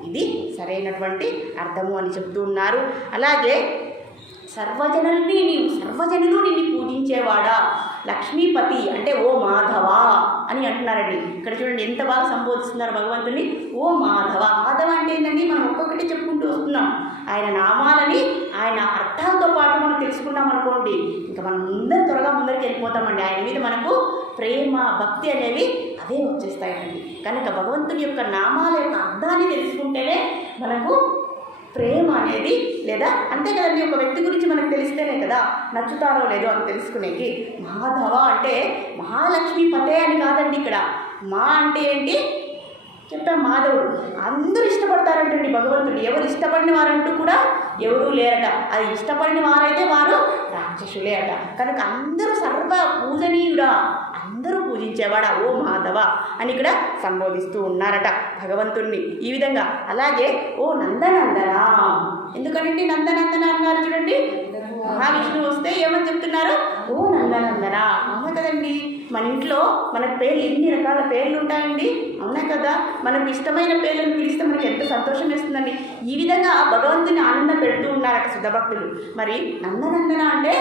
ఇది సరైనటువంటి అర్థము అని చెప్తూ ఉన్నారు. అలాగే సర్వజనులు నిన్ను పూజించేవాడా, లక్ష్మీపతి అంటే ఓ మాధవ అని అంటున్నారండి. ఇక్కడ చూడండి ఎంత బాగా సంబోధిస్తున్నారు భగవంతుని, ఓ మాధవ. మాధవ అంటే ఏంటండి, మనం ఒక్కొక్కటి చెప్పుకుంటూ వస్తున్నాం. ఆయన నామాలని ఆయన అర్థాలతో పాటు మనం తెలుసుకున్నాం అనుకోండి, ఇంకా మనం త్వరగా ముందరికి వెళ్ళిపోతామండి. ఆయన మీద మనకు ప్రేమ భక్తి అనేవి అవే వచ్చేస్తాయండి. కనుక భగవంతుని యొక్క నామాల యొక్క అర్థాన్ని తెలుసుకుంటేనే మనకు ప్రేమ అనేది, లేదా అంతే కదండి, ఒక వ్యక్తి గురించి మనకు తెలిస్తేనే కదా నచ్చుతారో లేదో అని తెలుసుకునేకి. మాధవ అంటే మహాలక్ష్మీపతే అని కాదండి. ఇక్కడ మా అంటే ఏంటి చెప్పాం, మాధవుడు. అందరూ ఇష్టపడతారంటండి భగవంతుడు. ఎవరు ఇష్టపడిన వారంటూ కూడా ఎవరూ లేరట. అది ఇష్టపడిన వారైతే వారు రాక్షసులే అట. కనుక అందరూ సర్వ పూజనీయుడా, అందరూ పూజించేవాడా ఓ మాధవ అని ఇక్కడ సంబోధిస్తూ ఉన్నారట భగవంతుణ్ణి ఈ విధంగా. అలాగే ఓ నందనందన, ఎందుకంటే నందనందన అన్నారు చూడండి. మహావిష్ణువు వస్తే ఏమని చెప్తున్నారు, ఓ నందనందన. అవునా కదండి, మన ఇంట్లో మనకు పేర్లు ఎన్ని రకాల పేర్లు ఉంటాయండి, అవునా కదా. మనకు ఇష్టమైన పేర్లను పిలిస్తే మనకి ఎంత సంతోషం వేస్తుందండి. ఈ విధంగా భగవంతుని ఆనందం పెడుతూ ఉన్నారట శుద్ధభక్తులు. మరి నందనందన అంటే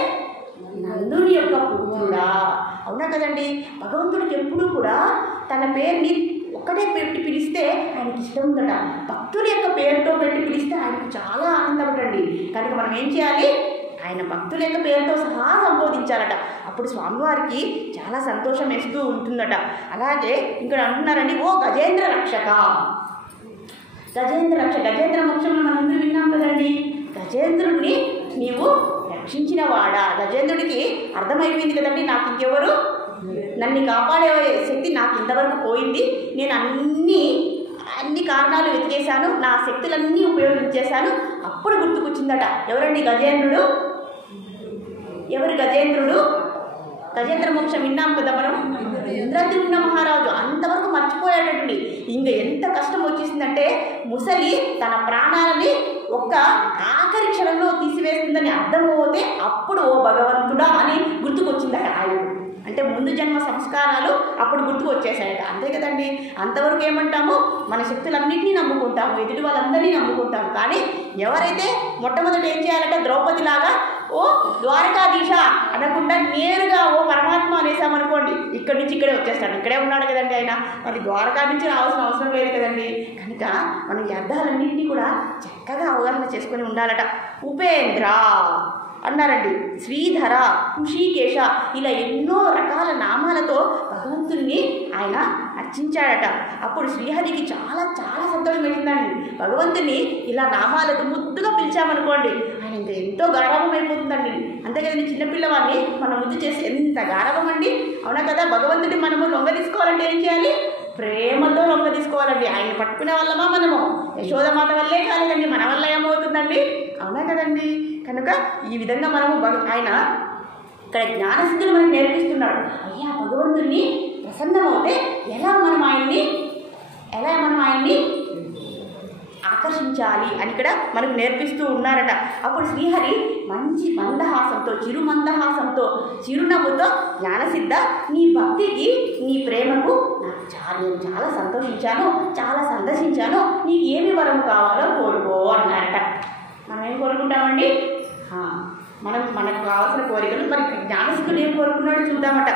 నందుని యొక్క పుత్రుడా, అవునా కదండి. భగవంతుడికి ఎప్పుడూ కూడా తన పేరుని ఒక్కటే పెట్టి పిలిస్తే ఆయనకి ఇష్టం ఉందట. భక్తుల యొక్క పేరుతో పెట్టి పిలిస్తే ఆయనకు చాలా ఆనందపడండి. కనుక మనం ఏం చేయాలి, ఆయన భక్తుల యొక్క పేరుతో సహా సంబోధించాలట. అప్పుడు స్వామివారికి చాలా సంతోషం వేస్తూ ఉంటుందట. అలాగే ఇక్కడ అంటున్నారండి, ఓ గజేంద్ర రక్షక. గజేంద్ర మోక్షంలో మనందరూ విన్నాం కదండి. గజేంద్రుడిని నీవు రక్షించిన వాడా. గజేంద్రుడికి అర్థమైపోయింది కదండి, నాకు ఇంకెవరు నన్ను కాపాడే శక్తి నాకు ఇంతవరకు పోయింది, నేను అన్ని కారణాలు వెతికేశాను, నా శక్తులన్నీ ఉపయోగించేశాను. అప్పుడు గుర్తుకొచ్చిందట, ఎవరండి గజేంద్రుడు? ఎవరు గజేంద్రుడు? గజేంద్ర మోక్షం విన్నాం కదా మనం, ఇంద్రద్యుమ్న మహారాజు. అంతవరకు మర్చిపోయాడండి. ఇంక ఎంత కష్టం వచ్చేసిందంటే ముసలి తన ప్రాణాలని ఒక్క ఆఖరి క్షణంలో తీసివేస్తుందని అర్థమవుతే అప్పుడు ఓ భగవంతుడా అని గుర్తుకొచ్చిందట ఆయన. అంటే ముందు జన్మ సంస్కారాలు అప్పుడు గుర్తుకు వచ్చేసాయట. అంతే కదండి. అంతవరకు ఏమంటాము, మన శక్తులన్నింటినీ నమ్ముకుంటాము, ఎదుటి వాళ్ళందరినీ నమ్ముకుంటాము. కానీ ఎవరైతే మొట్టమొదటి ఏం చేయాలంటే ద్రౌపదిలాగా ఓ ద్వారకాధీశ అనకుండా నేరుగా ఓ పరమాత్మ అనేసామనుకోండి, ఇక్కడి నుంచి ఇక్కడే వచ్చేస్తాడు. ఇక్కడే ఉన్నాడు కదండి ఆయన, మరి ద్వారకా నుంచి రావాల్సిన అవసరం లేదు కదండి. కనుక మనం ఈ అర్థాలన్నింటినీ కూడా చక్కగా అవగాహన చేసుకొని ఉండాలట. ఉపేంద్ర అన్నారండి, శ్రీధర, హృషికేశ, ఇలా ఎన్నో రకాల నామాలతో భగవంతుణ్ణి ఆయన అర్చించాడట. అప్పుడు శ్రీహరికి చాలా చాలా సంతోషం వేసిందండి. భగవంతుని ఇలా నామాలతో ముద్దుగా పిలిచామనుకోండి, ఆయన ఇంకా ఎంతో గారాభం అయిపోతుందండి. అంతే కదండి, చిన్నపిల్లవాడిని మనం ముద్దు చేసి ఎంత గారాభం అండి, అవునా కదా. భగవంతుని మనము లొంగ తీసుకోవాలంటే ఏం చేయాలి? ప్రేమతో లొంగ తీసుకోవాలండి. ఆయన పట్టుకునే వాళ్ళమా మనము? యశోదమాత వల్లే కాలేదండి, మన వల్ల ఏమవుతుందండి, అవునా కదండి. కనుక ఈ విధంగా మనము ఆయన ఇక్కడ జ్ఞానసిద్ధులు మనకి నేర్పిస్తున్నాడు. అయ్యా భగవంతుడిని ప్రసన్నమవుతే ఎలా మనం ఆయన్ని ఆకర్షించాలి అని ఇక్కడ మనకు నేర్పిస్తూ ఉన్నారట. అప్పుడు శ్రీహరి మంచి మందహాసంతో, చిరుమందహాసంతో, చిరునవ్వుతో, జ్ఞానసిద్ధ నీ భక్తికి, నీ ప్రేమకు నేను చాలా సంతోషించాను, చాలా సందర్శించాను, నీకు ఏమి వరం కావాలో కోరుకో అన్నారట. మనం ఏం కోరుకుంటామండి? మనకు కావాల్సిన కోరికలు మరి జ్ఞానసిద్ధుడు ఏం కోరుకున్నాడో చూద్దామట.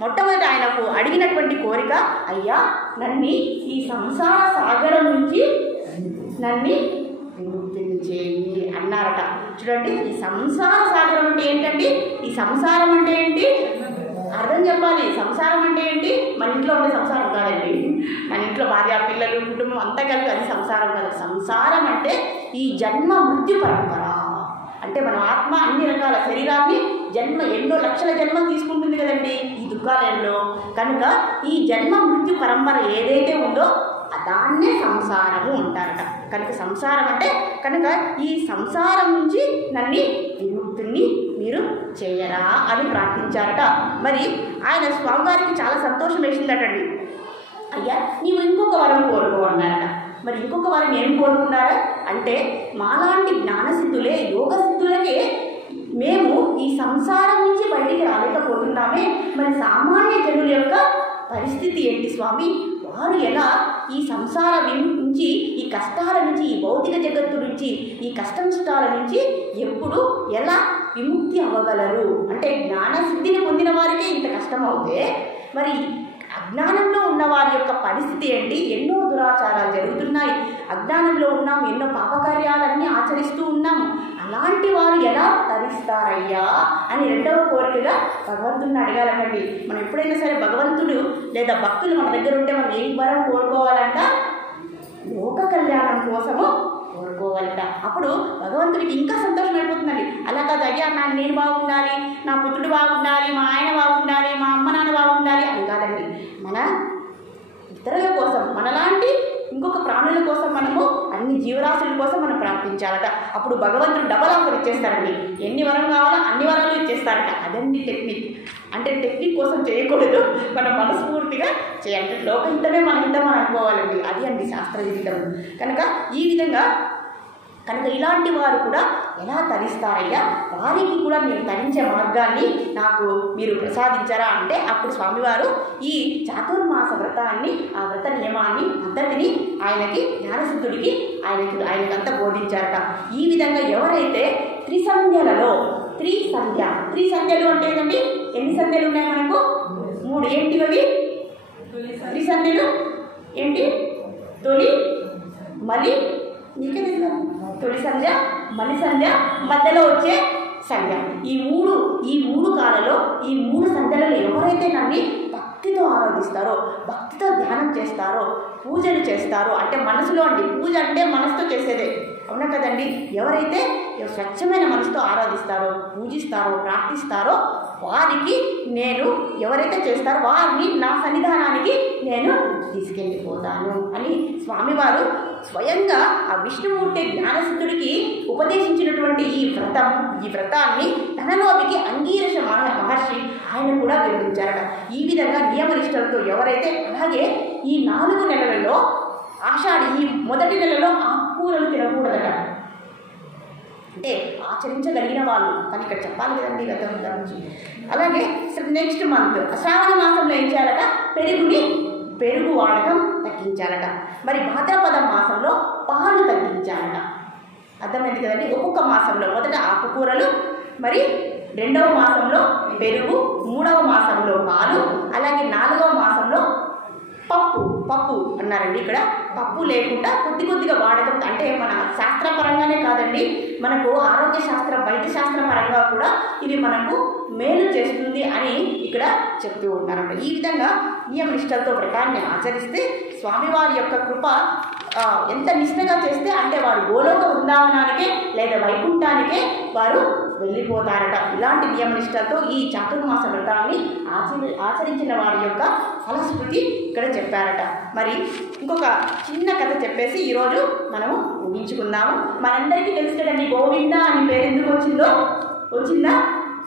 మొట్టమొదటి ఆయనకు అడిగినటువంటి కోరిక, అయ్యా నన్ను ఈ సంసార సాగరం నుంచి విముక్తిని చేయి అన్నారట. చూడండి, ఈ సంసార సాగరం అంటే ఏంటండి? ఈ సంసారం అంటే ఏంటి అర్థం చెప్పాలి. సంసారం అంటే ఏంటి? మన ఇంట్లో ఉండే సంసారం కాదండి, మన ఇంట్లో భార్య పిల్లలు కుటుంబం అంతా కలిపి అది సంసారం కాదు. సంసారం అంటే ఈ జన్మ మృత్యు పరంపర. అంటే మన ఆత్మ అన్ని రకాల శరీరాన్ని ఎన్నో లక్షల జన్మలు తీసుకుంటుంది కదండి ఈ దుఃఖాలయంలో. కనుక ఈ జన్మ మృత్యు పరంపర ఏదైతే ఉందో దాన్నే సంసారము అంటారట. కనుక సంసారం అంటే కనుక ఈ సంసారం నుంచి నన్ను విముక్తుని మీరు చేయరా అని ప్రార్థించారట. మరి ఆయన స్వామివారికి చాలా సంతోషం వేసిందటండి. అయ్యా నీవు ఇంకొక వరం కోరుకో అన్నారట. మరి ఇంకొక వరం ఏం కోరుకున్నారా అంటే, మాలాంటి జ్ఞానసిద్ధులే, యోగ సిద్ధులకే మేము ఈ సంసారం నుంచి బయటికి రాలేకపోతున్నామే, మరి సామాన్య జనుల యొక్క పరిస్థితి ఏంటి స్వామి? వారు ఎలా ఈ సంసార నుంచి, ఈ కష్టాల నుంచి, ఈ భౌతిక జగత్తు నుంచి, ఈ కష్టనష్టాల నుంచి ఎప్పుడు ఎలా విముక్తి అవ్వగలరు? అంటే జ్ఞానసిద్ధిని పొందిన వారికే ఇంత కష్టం అవుతే మరి అజ్ఞానంలో ఉన్న వారి యొక్క పరిస్థితి ఏంటి? ఎన్నో దురాచారాలు జరుగుతున్నాయి, అజ్ఞానంలో ఉన్నాము, ఎన్నో పాపకార్యాలన్నీ ఆచరిస్తూ ఉన్నాము. అలాంటి వారు ఎలా తరిస్తారయ్యా అని రెండవ కోరికగా భగవంతుడిని అడగాలండి. మనం ఎప్పుడైనా సరే భగవంతుడు లేదా భక్తులు మన దగ్గర ఉంటే మనం ఏం వరం కోరుకోవాలంట? లోక కళ్యాణం కోసము కోరుకోవాలట. అప్పుడు భగవంతుడికి ఇంకా సంతోషం అయిపోతుందండి. అలా కాదు, అయ్యా నేను బాగుండాలి, నా పుత్రుడు బాగుండాలి, మా ఆయన బాగుండాలి, మా అమ్మ నాన్న బాగుండాలి అని కాదండి. మన ఇతరుల కోసం, మనలాంటి ఇంకొక ప్రాణుల కోసం, మనము అన్ని జీవరాశుల కోసం మనం ప్రార్థించాలట. అప్పుడు భగవంతుడు డబల్ ఆఫర్ ఇచ్చేస్తారండి. ఎన్ని వరం కావాలో అన్ని వరాలు ఇచ్చేస్తారట. అదండి టెక్నిక్. అంటే టెక్నిక్ కోసం చేయకూడదు, మనం మనస్ఫూర్తిగా చేయాలి. లోకహితమే మన హితం అని అనుకోవాలండి. అది అండి శాస్త్ర విహితం. కనుక ఈ విధంగా ఇలాంటి వారు కూడా ఎలా తరిస్తారయ్యా, వారికి కూడా మీరు తరించే మార్గాన్ని నాకు మీరు ప్రసాదించారా అంటే అప్పుడు స్వామివారు ఈ చాతుర్మాస వ్రతాన్ని, ఆ వ్రత నియమాన్ని, పద్ధతిని ఆయనకి జ్ఞానసిద్ధుడికి ఆయనకంతా బోధించారట. ఈ విధంగా ఎవరైతే త్రిసంధ్యలలో త్రిసంధ్యలు అంటే ఏంటండి? ఎన్ని సంధ్యలు ఉన్నాయి మనకు? 3. ఏంటి అవి త్రిసంధ్యలు? ఏంటి? తొలి, మలి, నీకే తెలుసు, తొలి సంధ్య, మలి సంధ్య, మధ్యలో వచ్చే సంధ్య. ఈ మూడు కాలలో, ఈ 3 సంధ్యలలో ఎవరైతే నన్ను భక్తితో ఆరాధిస్తారో, భక్తితో ధ్యానం చేస్తారో, పూజలు చేస్తారో, అంటే మనసులో అండి, పూజ అంటే మనసుతో చేసేదే, అవునా కదండి? ఎవరైతే స్వచ్ఛమైన మనసుతో ఆరాధిస్తారో, పూజిస్తారో, ప్రార్థిస్తారో వారికి నేను ఎవరైతే చేస్తారో వారిని నా సన్నిధానానికి నేను తీసుకెళ్ళిపోతాను అని స్వామివారు స్వయంగా ఆ విష్ణుమూర్తి జ్ఞానసిద్ధుడికి ఉపదేశించినటువంటి ఈ వ్రతాన్ని తనలోనికి అంగీరస మహర్షి ఆయన కూడా వివరించారట. ఈ విధంగా నియమనిష్టలతో ఎవరైతే, అలాగే ఈ 4 నెలలలో ఈ మొదటి నెలలో ఆకుకూరలు తినకూడదట. అంటే ఆచరించగలిగిన వాళ్ళు అని ఇక్కడ చెప్పాలి కదండి గతం గురించి. అలాగే నెక్స్ట్ మంత్ శ్రావణ మాసంలో ఏం చేయాలట? పెరుగు వాడకం తగ్గించాలట. మరి భాద్రపద మాసంలో పాలు తగ్గించాలట. అర్థమైంది కదండి? ఒక్కొక్క మాసంలో మొదట ఆకుకూరలు, మరి 2వ మాసంలో పెరుగు, 3వ మాసంలో పాలు, అలాగే 4వ మాసంలో పప్పు అన్నారండి. ఇక్కడ పప్పు లేకుండా కొద్దిగా వాడకం. అంటే మన శాస్త్రపరంగానే కాదండి, మనకు ఆరోగ్య శాస్త్రం, వైద్య శాస్త్ర పరంగా కూడా ఇది మనకు మేలు చేస్తుంది అని ఇక్కడ చెప్తూ ఉన్నారంట. ఈ విధంగా నియమనిష్టలతో వ్రతాన్ని ఆచరిస్తే స్వామివారి యొక్క కృప ఎంత నిష్ఠగా చేస్తే అంటే వారు గోలోక బృందావనానికే లేదా వైకుంఠానికే వారు వెళ్ళిపోతారట. ఇలాంటి నియమనిష్టలతో ఈ చాతుర్మాస వ్రతాన్ని ఆచరించిన వారి యొక్క ఫలశ్రుతి ఇక్కడ చెప్పారట. మరి ఇంకొక చిన్న కథ చెప్పేసి ఈరోజు మనము ముగించుకుందాము. మనందరికీ తెలుసు కదండి గోవింద అని పేరు ఎందుకు వచ్చిందా?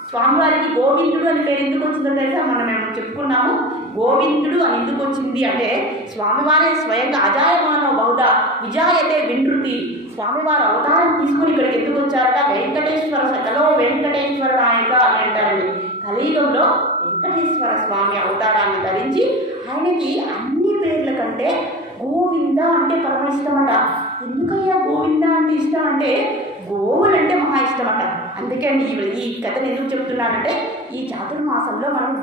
స్వామివారికి గోవిందుడు అని పేరు ఎందుకు వచ్చిందో తెలుసా? మేము చెప్పుకున్నాము. గోవిందుడు అని ఎందుకు వచ్చింది అంటే స్వామివారే స్వయంగా అజాయమానో బహుధా విజాయతే వినృతి, స్వామివారు అవతారం తీసుకుని ఇక్కడికి ఎందుకు వచ్చారట? వెంకటేశ్వర సకలో వెంకటేశ్వర నాయక అని అంటారండి. కలియుగంలో వెంకటేశ్వర స్వామి అవతారాన్ని ధరించి ఆయనకి అన్ని పేర్ల కంటే గోవింద అంటే పరమ ఇష్టమట. ఎందుకయ్యా గోవింద అంటే ఇష్టం అంటే గోవులు అంటే మహా ఇష్టమట. అందుకే అండి ఈ కథను ఎందుకు చెప్తున్నానంటే ఈ చాతుర్మాసంలో మనం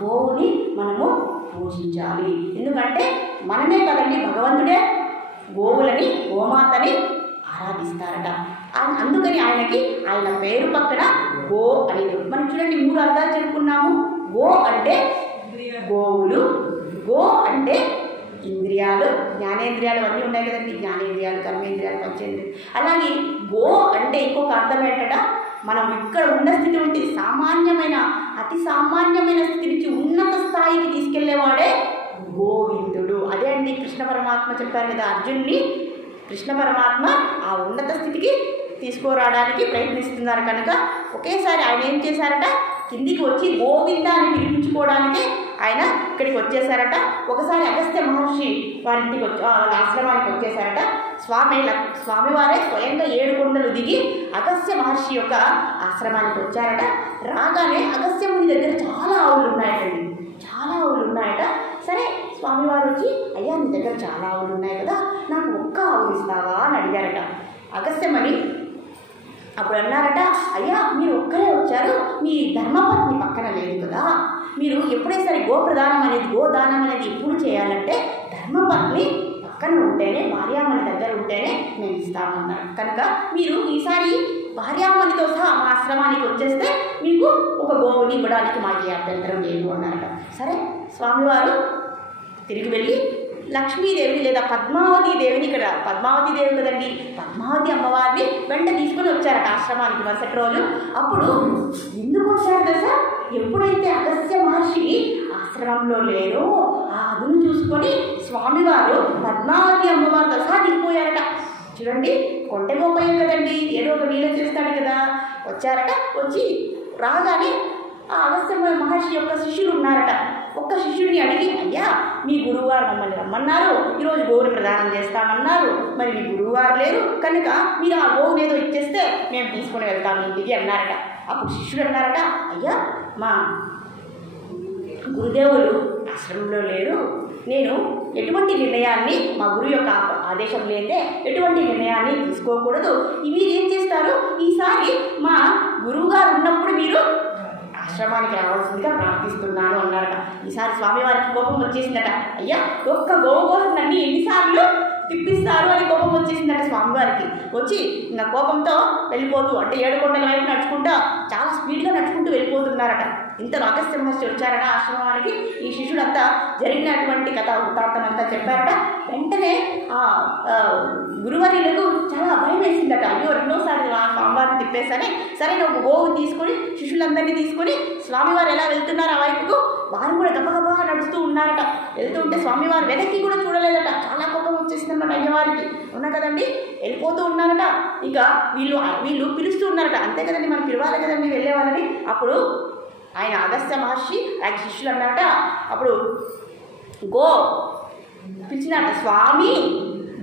గోవుని మనము పూజించాలి. ఎందుకంటే మనమే కదండి భగవంతుడే గోవులని, గోమాతని ఆరాధిస్తారట. అందుకని ఆయన పేరు పక్కన గో అనేది మనం చూడండి 3 అర్థాలు చెప్పుకున్నాము. గో అంటే గోవులు, గో అంటే ఇంద్రియాలు, జ్ఞానేంద్రియాలు అన్నీ ఉన్నాయి కదండి, జ్ఞానేంద్రియాలు, కర్మేంద్రియాలు, పంచేంద్రియాలు. అలాగే గో అంటే ఇంకొక అర్థం ఏంటంటే మనం ఇక్కడ ఉన్న స్థితి ఉంటే అతి సామాన్యమైన స్థితి నుంచి ఉన్నత స్థాయికి తీసుకెళ్లేవాడే గోవిందుడు. అదే అండి కృష్ణ పరమాత్మ చెప్పారు కదా అర్జున్ని, కృష్ణ పరమాత్మ ఆ ఉన్నత స్థితికి తీసుకురావడానికి ప్రయత్నిస్తున్నారు కనుక ఒకేసారి ఆయన ఏం చేశారట? కిందికి వచ్చి గోవింద అని పిలిపించుకోవడానికి ఆయన ఇక్కడికి వచ్చేసారట. ఒకసారి అగస్త్య మహర్షి వారింటికి వాళ్ళ ఆశ్రమానికి వచ్చేసారట. స్వామివారే స్వయంగా 7 కొండలు దిగి అగస్త్య మహర్షి యొక్క ఆశ్రమానికి వచ్చారట. రాగానే అగస్త్య ముని దగ్గర చాలా ఆవులు ఉన్నాయట. సరే స్వామివారు వచ్చి అయ్యా నీ దగ్గర చాలా ఆవులు ఉన్నాయి కదా, నాకు ఒక్క ఆవు ఇస్తావా అని అడిగారట. అగస్త్యమని అప్పుడు అన్నారట, అయ్యా మీరు ఒక్కరే వచ్చారు, మీ ధర్మపత్ని పక్కన లేదు కదా, మీరు ఎప్పుడైనా సరే గోదానం అనేది ఎప్పుడు చేయాలంటే ధర్మపత్ని పక్కన ఉంటేనే, భార్యామణి దగ్గర ఉంటేనే నేను ఇస్తామన్నారు. కనుక మీరు ఈసారి భార్యామణితో సహా మా ఆశ్రమానికి వచ్చేస్తే మీకు ఒక గోవుని ఇవ్వడానికి మాకు అభ్యంతరం లేదు అన్నారట. సరే స్వామివారు తిరిగి వెళ్ళి లక్ష్మీదేవిని లేదా పద్మావతి దేవిని, ఇక్కడ పద్మావతి దేవి కదండి, పద్మావతి అమ్మవారిని వెంట తీసుకుని వచ్చారట ఆశ్రమానికి మరుసటి రోజు. అప్పుడు ఎందుకు వచ్చారు కదా, ఎప్పుడైతే అగస్త్య మహర్షి ఆశ్రమంలో లేరో ఆ అదును చూసుకొని స్వామివారు పద్మావతి అమ్మవారితో సహా దిగిపోయారట. చూడండి కొంటె గోపయ్య కదండి, ఏదో ఒక లీల చేస్తాడు కదా. వచ్చారట, వచ్చి రాగానే ఆ అగస్త్య మహర్షి యొక్క శిష్యులు ఉన్నారట. ఒక్క శిష్యుడిని అడిగి, అయ్యా మీ గురువుగారు మమ్మల్ని రమ్మన్నారు, ఈరోజు గోవుని ప్రదానం చేస్తామన్నారు, మరి మీ గురువుగారు లేరు కనుక మీరు ఆ గోవుని ఏదో ఇచ్చేస్తే మేము తీసుకుని వెళ్తాము ఇంటికి అన్నారట. అప్పుడు శిష్యుడు అన్నారట, అయ్యా మా గురుదేవులు ఆశ్రమంలో లేరు, నేను ఎటువంటి నిర్ణయాన్ని మా గురువు యొక్క ఆదేశం లేదే ఎటువంటి నిర్ణయాన్ని తీసుకోకూడదు, మీరు ఏం చేస్తారు ఈసారి మా గురువుగారు ఉన్నప్పుడు మీరు ఆశ్రమానికి రావాల్సిందిగా ప్రార్థిస్తున్నాను అన్నారట. ఈసారి స్వామివారికి కోపం వచ్చేసిందట. అయ్యా ఒక్క గోవు కోసం నన్ను ఎన్నిసార్లు తిప్పిస్తారు అని కోపం వచ్చేసిందట స్వామివారికి. వచ్చి ఇంకా కోపంతో వెళ్ళిపోతూ అంటే 7 కొండల వైపు నడుచుకుంటూ చాలా స్పీడ్గా నడుచుకుంటూ వెళ్ళిపోతున్నారట. ఇంతలో అగస్త్య మహర్షి వచ్చారట ఆశ్రమానికి. ఈ శిష్యుడంతా జరిగినటువంటి కథ వృత్తాంతం అంతా చెప్పారట. వెంటనే గురువర్యులకు చాలా భయం వేసిందట. అయ్యో రెండోసారి స్వామివారిని తిప్పేసని సరే ఒక గోవు తీసుకొని శిష్యులందరినీ తీసుకొని స్వామివారు ఎలా వెళ్తున్నారు ఆ వైపుకు వారు కూడా గబగబా నడుస్తూ ఉన్నారట. వెళ్తూ ఉంటే స్వామివారు వెనక్కి కూడా చూడలేదట. చాలా కోపం వచ్చేసిందన్నమాట అయ్యవారికి. ఉన్నా కదండి, వెళ్ళిపోతూ ఉన్నారట. ఇక వీళ్ళు పిలుస్తూ ఉన్నారట. అంతే కదండి, మనం పిలవాలి కదండి వెళ్ళే వాళ్ళని. అప్పుడు ఆయన అగస్త్య మహర్షి ఆయన శిష్యులు అన్నారట. అప్పుడు గో పిలిచినట, స్వామి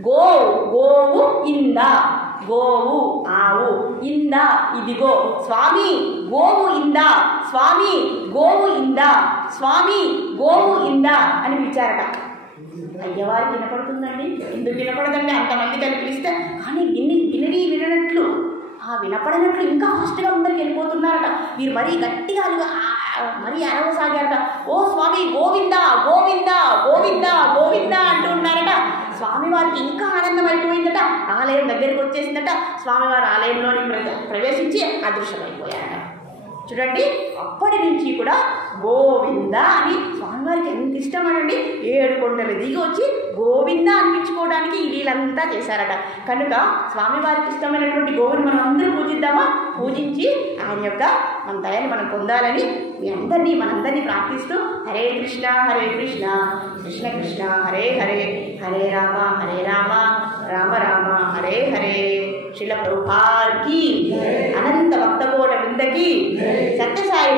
గోవు ఇందా, గోవు ఆవు, ఇందా ఇదిగో, స్వామి గోవు ఇందా, స్వామి గోవు ఇందా, స్వామి గోవు ఇందా అని పిలిచారట. అయ్యవారికి వినపడుతుందండి, ఎందుకు వినపడదండి అంతమంది కలిపి పిలిస్తే. కానీ వినట్లు వినపడనట్లు ఇంకా ఫాస్ట్గా అందరికి వెళ్ళిపోతున్నారట. వీరు మరీ గట్టిగా మరీ అరవసాగారట. ఓ స్వామి గోవిందా గోవిందా గోవిందా గోవిందా అంటూ ఉన్నారట. స్వామివారికి ఇంకా ఆనందం అయిపోయిందట. ఆలయం దగ్గరికి వచ్చేసిందట. స్వామివారి ఆలయంలోని ప్రవేశించి అదృశ్యమైపోయారట. చూడండి, అప్పటి నుంచి కూడా గోవింద అని స్వామివారికి ఎంత ఇష్టమనండి. 7 కొండలు దిగి వచ్చి గోవింద అనిపించుకోవడానికి వీళ్ళంతా చేశారట. కనుక స్వామివారికి ఇష్టమైనటువంటి గోవుని మనం అందరూ పూజిద్దామా? పూజించి ఆయన యొక్క మన దయని మనం పొందాలని మనందరినీ ప్రార్థిస్తూ హరే కృష్ణ కృష్ణ కృష్ణ హరే హరే, హరే రామ రామ రామ హరే హరే. శ్రీల ప్రభుపాద్కి, అనంత భక్తకోట బృందకి, సత్యసాయి